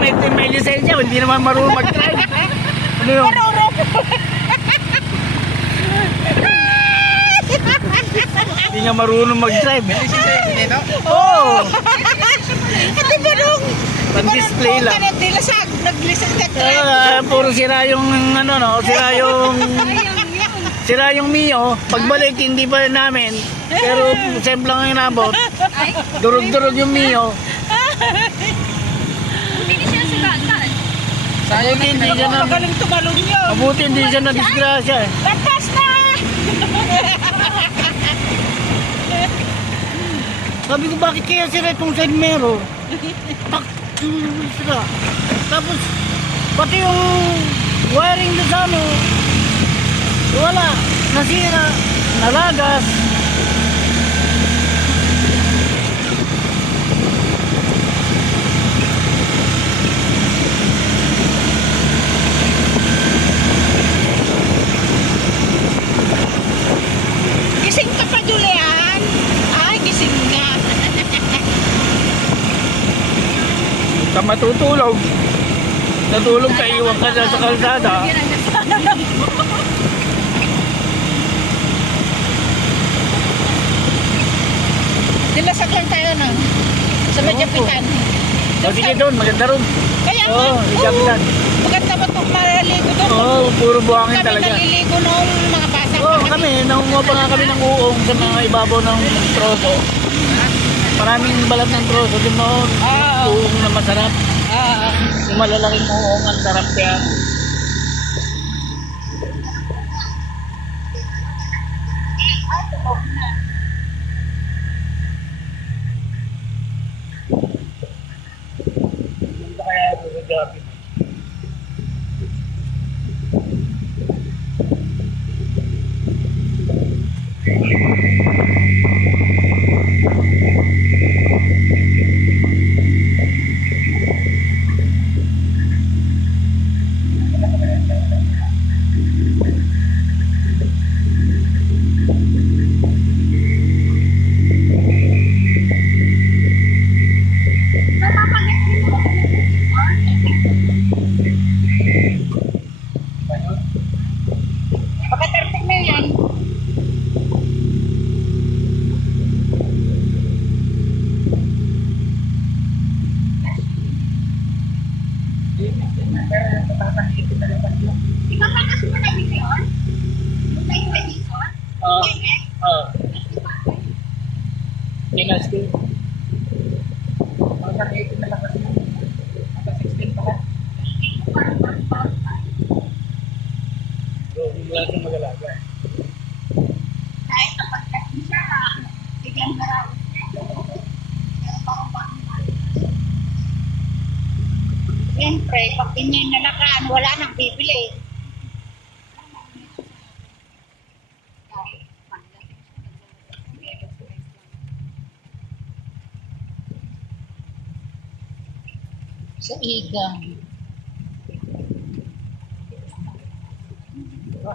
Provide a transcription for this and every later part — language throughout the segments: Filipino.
may lisensya, hindi naman marunong mag-drive. Ano yun? Hindi nga marunong mag-drive. May lisensya yung dito? Oo. Ate Barong! Pang-display lang. Nag-lisensya ka. Puro sira yung ano no, sira yung Mio. Pagbalik hindi pa namin. Pero simple lang yung nabot. Durog-durog yung Mio. Hindi siya sugatan. Sayang na Hindi siya na, Magaling tumalon yun. mabuti hindi siya na disgrasya. Lakas na! Sabi ko bakit kaya sira itong side mirror? Tak, sira. Tapos pati yung wiring na sa ano, wala, nasira, nalagas. Gising ka pa, Julian? Ay, gising nga. Ka matutulog. Natulog ka, iwan ka sa kalsada. Dilasag lang tayo na. Sa Madyapitan. O sige doon, maganda ron. Kaya nga, Oo, Madyapitan. maganda ba itong maliligo doon? Oo, puro buhangin Kami talaga. naliligo noong mga bata. Oo, kami, nangunguha pa nga kami ng uong sa mga ibabaw ng troso. Maraming balat ng troso din noon. Uong na masarap. Yung malalaking uong, ang sarap kaya. Punta kaya ako sa gabi. Pagkatarting na yan. Ipapakas mo na dito yun? Yung may medicine? Dynasty. Hanggang 18 na lang kasi. Hanggang 16 pa ka. So, wala siyang mag-alaga. Kahit kapag kasi siya, bigyan na raw. Pero parang Siyempre, pag ganyan nalakaan, wala nang bibili. Sa igang.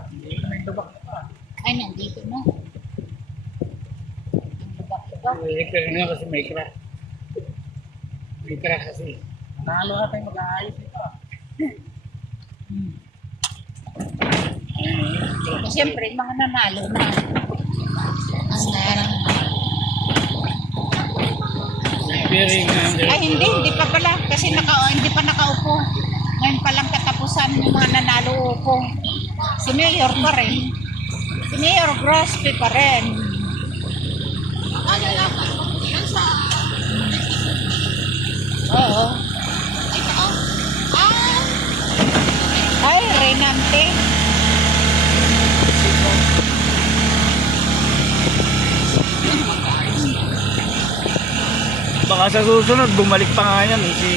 Hindi ka na itubak pa. Ay, nandito na. Ang lubak-lubak. Kaya nga kasi may crack. May crack kasi. Nalo na tayo mag-aayos ito. Siyempre, mga nanalo na. Ay, hindi pa pala. Kasi hindi pa nakaupo. Ngayon pa lang katapusan ng mga nanalo upo. Si Mayor pa rin. Si Mayor Grospe pa rin. ano lang, yan sa, Oo. ito, Ay, Renante. Baka sa susunod, bumalik pa nga yan. Si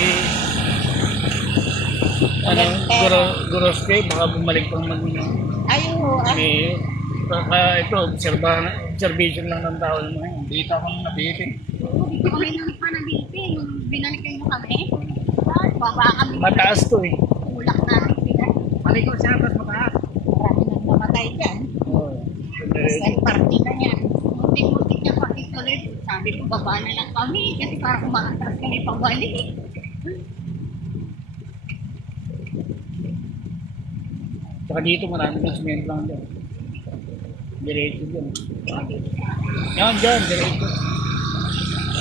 Goroske, baka bumalik pang Ayo, may baka ito, observation lang ng tao yung mga yun. Dito ako nabitin. dito kami nang panagiti, yung binalikan mo kami, baba kami, Mataas to eh. ulak namin sila. Paliko siya, tapos mataas. marami nang namatay dyan. Oo. Basta yung party na yan. Muntik-muntik niya pati tuloy, sabi ko baba na lang kami, kasi parang umaatras kami pabalik. Saka dito marami ng cement lang dyan. Diretso dyan. Yan dyan, diretso.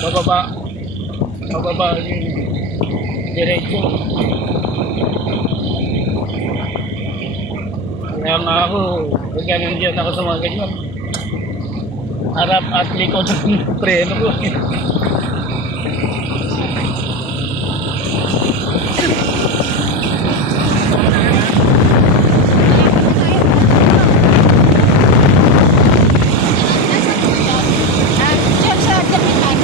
Bababa. Bababa yun. Diretso. Kaya nga ako, pag ganun dyan ako sa mga ganyan. Harap at likod ng preno ko. Diyan sa Japitan.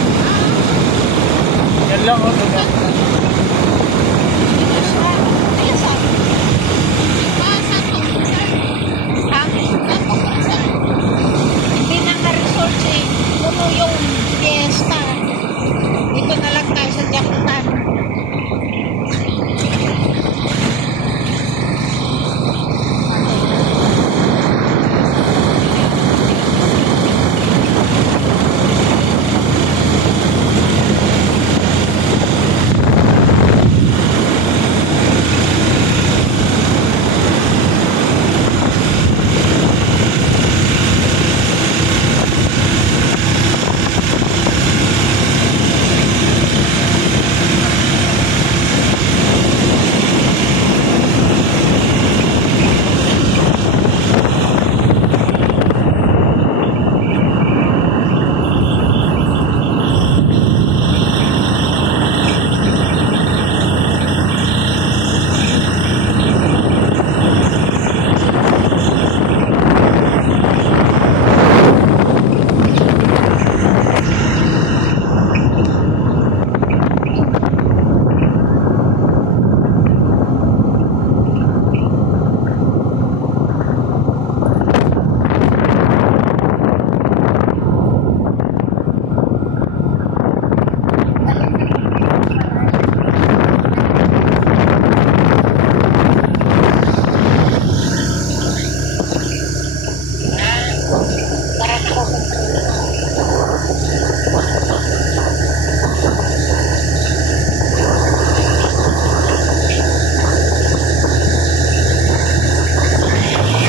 Yan lang oh. Ayan sa hindi na na-resort puno yung fiesta. Dito na lang tayo sa Japitan.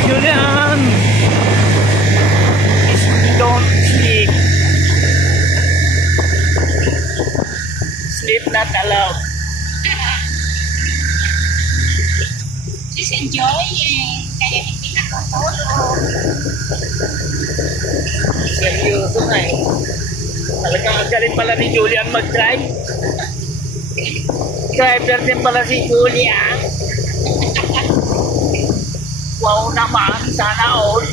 Julian! Don't sleep. Sleep not allowed. Just enjoy kaya hindi nakatulog. Seryoso na eh. Talagang ang galing pala ni Julian mag-drive. Driver din pala si Julian. Wow naman, sana all.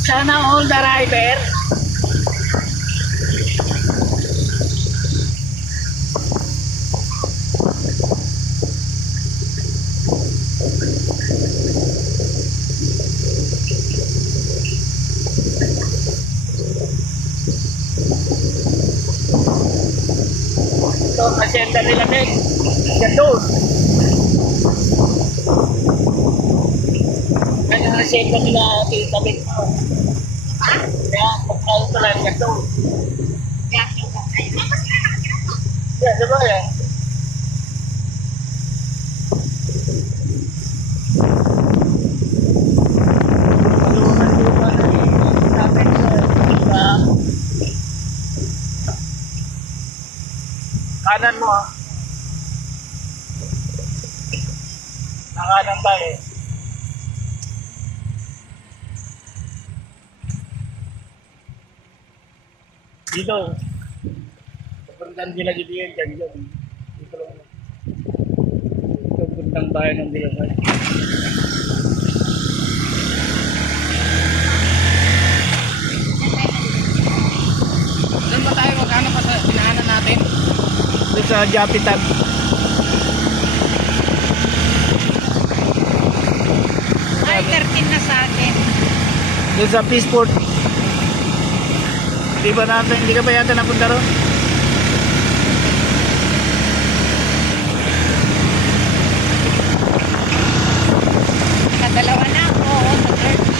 Sana all driver. Ito, asyenda nila din. Gandun. Ano ang asyenda nila Tita Bek? Kaya, pagkain ko lang gandun. Yan, diba yan? Kanan mo ah. Nakanan tayo. Dito. Pupuntan sila dito yan. Dito. Dito lang. Ito puntang bayan ng Bilasan. Doon ba tayo magkano pa sa pinaanan natin? Doon sa Japitan. Ay, 13 na sa akin. Doon sa Peaceport. Hindi ka ba yata napunta ron? Nakadalawa na ako sa 13.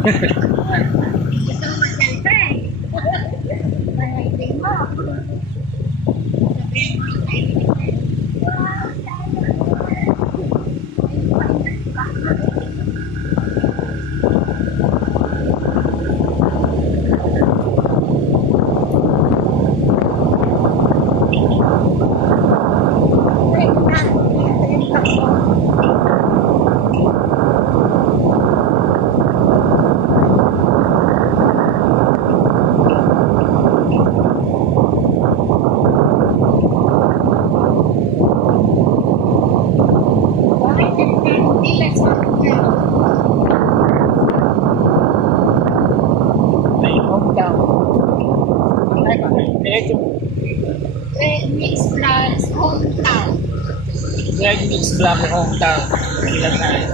Gusto mo mag-delta eh. Pag-ibig mo. Sabihin mo yung kaibigan ko. May hometown. Ay, diretso. Red Mix Plus Hometown. Red Mix Black hometown. Ilan na eh.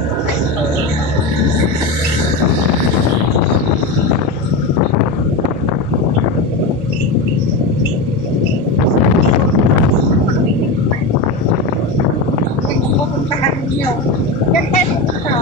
Pupuntahan niyo. Yan tayo pupunta.